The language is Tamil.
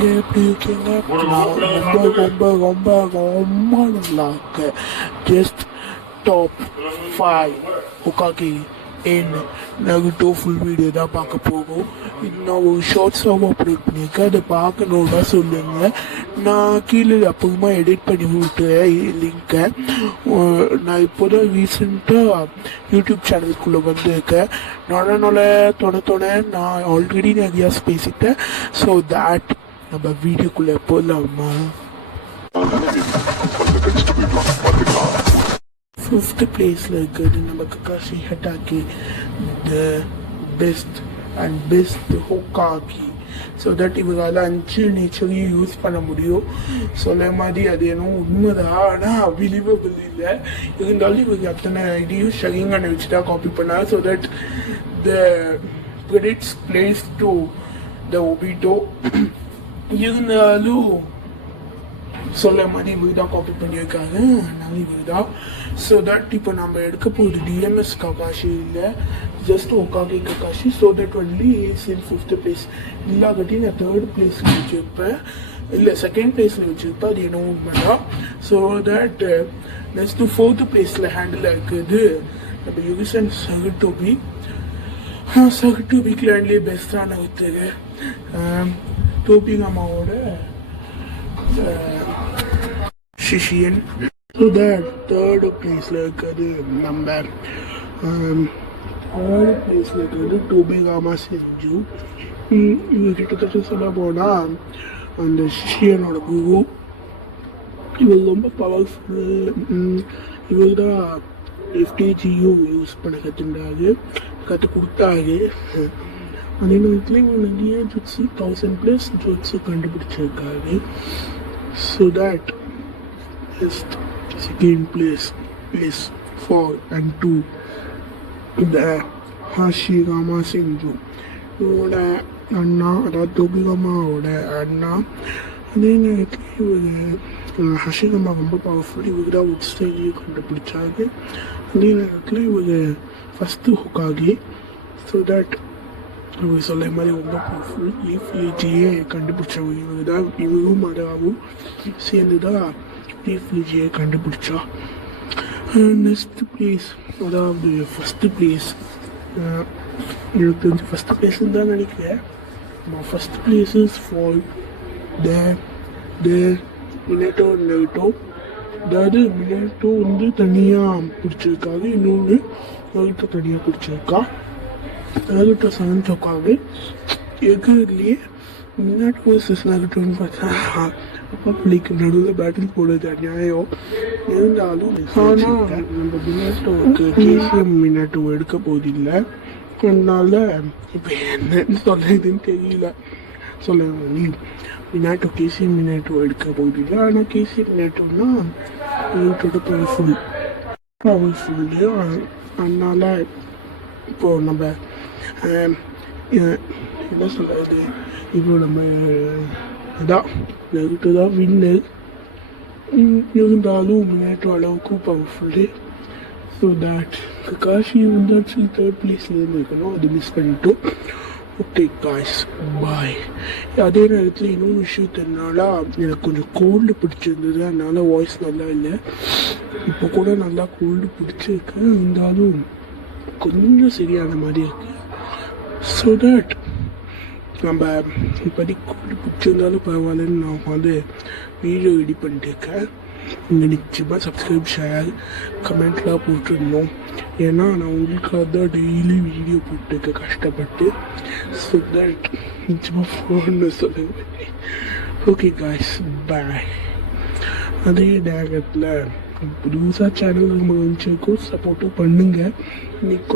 நீங்கள் எப்படி இருக்கீங்க? ரொம்ப ரொம்ப ரொம்ப ரொம்ப நல்லா இருக்கு. ஜஸ்ட் டாப் 5 ஹொகாகி இன் நருட்டோ ஃபுல் வீடியோ தான் பார்க்க போகும். நான் ஒரு ஷார்ட்ஸாகவும் அப்லோட் பண்ணியிருக்கேன், அதை பார்க்கணுன்னா சொல்லுங்கள். நான் கீழே அப்புறமா எடிட் பண்ணி விட்டுறேன் லிங்க்கை. நான் இப்போ தான் ரீசெண்டாக யூடியூப் சேனலுக்குள்ளே வந்திருக்கேன். தொட நான் ஆல்ரெடி நிறையா பேசிட்டேன். ஸோ தேட் நம்ம வீடியோக்குள்ளே போகலாமா? 5th பிளேஸில் இருக்கிறது நம்ம Kakashi Hatake, the best and best Hokage. So that இவங்களால் 5 நேச்சரையும் யூஸ் பண்ண முடியும். சொல்ல மாதிரி அது என்னவோ உண்மைதான், ஆனால் பிலீவபிள் இல்லை. இருந்தாலும் இவங்க அத்தனை ஐடியும் ஷரிங்கனை வச்சு தான் காப்பி பண்ணாங்க. So that the credits place to the Obito. இருந்தாலும் சொல்ல மாதிரி இவங்க தான் காப்பி பண்ணியிருக்காங்க, அதனால இவங்க தான். ஸோ தட் இப்போ நம்ம எடுக்க போகுது டிஎம்எஸ் ககாஷி இல்லை, just Hokage Kakashi. So that only is in 5th place. இல்லாகட்டி நான் 3rd பிளேஸில் வச்சுருப்பேன், இல்லை 2nd பிளேஸில் வச்சுருப்பேன். அது என்ன உண்மைதான். ஸோ தட் நெக்ஸ்ட்டு 4th பிளேஸில் ஹேண்டில் இருக்குது நம்ம யுகிசன் சகுட்டோபி. சகுட்டோபிக்கு லேண்ட்லேயே பெஸ்ட்டான ஒருத்தர் டோபிங் அம்மாவோட ஷிஷியன். ஸோ தட் 3rd பிளேஸில் இருக்கிறது நம்ம 3rd பிளேஸில் இருக்கிறது டோபிகாமா செஞ்சு. இவர் கிட்டத்தட்ட சொல்ல போனால் அந்த ஷிஷியனோட குரு. இவர் ரொம்ப பவர்ஃபுல். இவர் தான் எஃப்டிஜியும் யூஸ் பண்ண கற்றுக் கொடுத்தாரு. அதே நேரத்தில் இவங்க நிறைய ஜுட்ஸு 1000+ ஜுட்ஸு கண்டுபிடிச்சிருக்காரு. So that best 2nd place is 4 and 2 இந்த ஹாஷிகாமா செஞ்சு. இவரோட அண்ணா, அதாவது டோபிகாமாவோட அண்ணா. அதே நேரத்தில் இவர் ஹஷிகாமா ரொம்ப பவர்ஃபுல். இவங்க தான் உட் ஸ்டைலையும் கண்டுபிடிச்சாங்க. அதே நேரத்தில் இவங்க ஃபஸ்ட்டு ஹொகாகி. ஸோ தட் இவங்க சொல்ல மாதிரி ரொம்ப பவர்ஃபுல். லீஃப்லிஜியை கண்டுபிடிச்சவங்க இவங்க தான். இவரும் அதாவும் சேர்ந்து தான் லீஃப்லிஜியை கண்டுபிடிச்சா. நெக்ஸ்ட் பிளேஸ், அதாவது 1st பிளேஸ். எனக்கு தெரிஞ்சு 1st பிளேஸ்ன்னு தான் நினைக்கிறேன். 1st place is for the Minato Naruto. அதாவது மினேட்டோ வந்து தனியாக பிடிச்சிருக்காங்க, இன்னொன்று நருட்டோ தனியாக பிடிச்சிருக்கா. Naruto 7th Hokage. எதுலேயே மினாட்டோ வர்சஸ் நருட்டோன்னு பார்த்தா அப்பா பிள்ளைக்கு நடுவில் பேட்டில் போடுறது அநியாயம். இருந்தாலும் ஆனால் நம்ம மினாட்டோவுக்கு கேசிஎம் மினாட்டோ எடுக்க போதில்லை. அதனால இப்போ என்னன்னு சொல்லுதுன்னு தெரியல. சொல்ல நீ மினாட்டோ கேசிஎம் மினாட்டோ எடுக்க போதில்லை. ஆனால் கேசிஎம் மினாட்டோன்னா நருட்டோட பவர்ஃபுல்லு. அதனால இப்போது நம்ம என்ன சொல்கிறது, இப்போ நம்ம இதான் நருட்டோ தான் வின்னர். இருந்தாலும் மினாட்டோ அளவுக்கு பவர்ஃபுல்லு. ஸோ தட் ககாஷி வந்து 3rd பிளேஸ்லேருந்து இருக்கணும், அது மிஸ் பண்ணிட்டோம். ஓகே காய்ஸ், பாய். அதே நேரத்தில் இன்னொரு விஷயத்தினால எனக்கு கொஞ்சம் கோல்டு பிடிச்சிருந்தது, அதனால வாய்ஸ் நல்லா இல்லை. இப்போ கூட நல்லா கோல்டு பிடிச்சிருக்கு, இருந்தாலும் கொஞ்சம் சரியான மாதிரி இருக்கு. ஸோ தட் நம்ம இப்போதைக்கு கோல்டு பிடிச்சிருந்தாலும் பரவாயில்லன்னு நான் வந்து வீடியோ எடிட் பண்ணிட்டு இருக்கேன். நீங்கள் நிச்சயமாக சப்ஸ்கிரைப், ஷேர், கமெண்ட்லாம் போட்டுருந்தோம். ஏன்னா நான் உங்களுக்காக தான் டெய்லி வீடியோ போட்டுருக்கேன் கஷ்டப்பட்டு. ஸோ தட் நிச்சயமாக ஃபோன்னு சொல்லுங்கள். ஓகே காய்ஸ், பாய். அதே நேரத்தில் புதுசாக சேனல் நம்ம வந்துருக்கோம், சப்போர்ட்டும் பண்ணுங்கள். இன்னைக்கு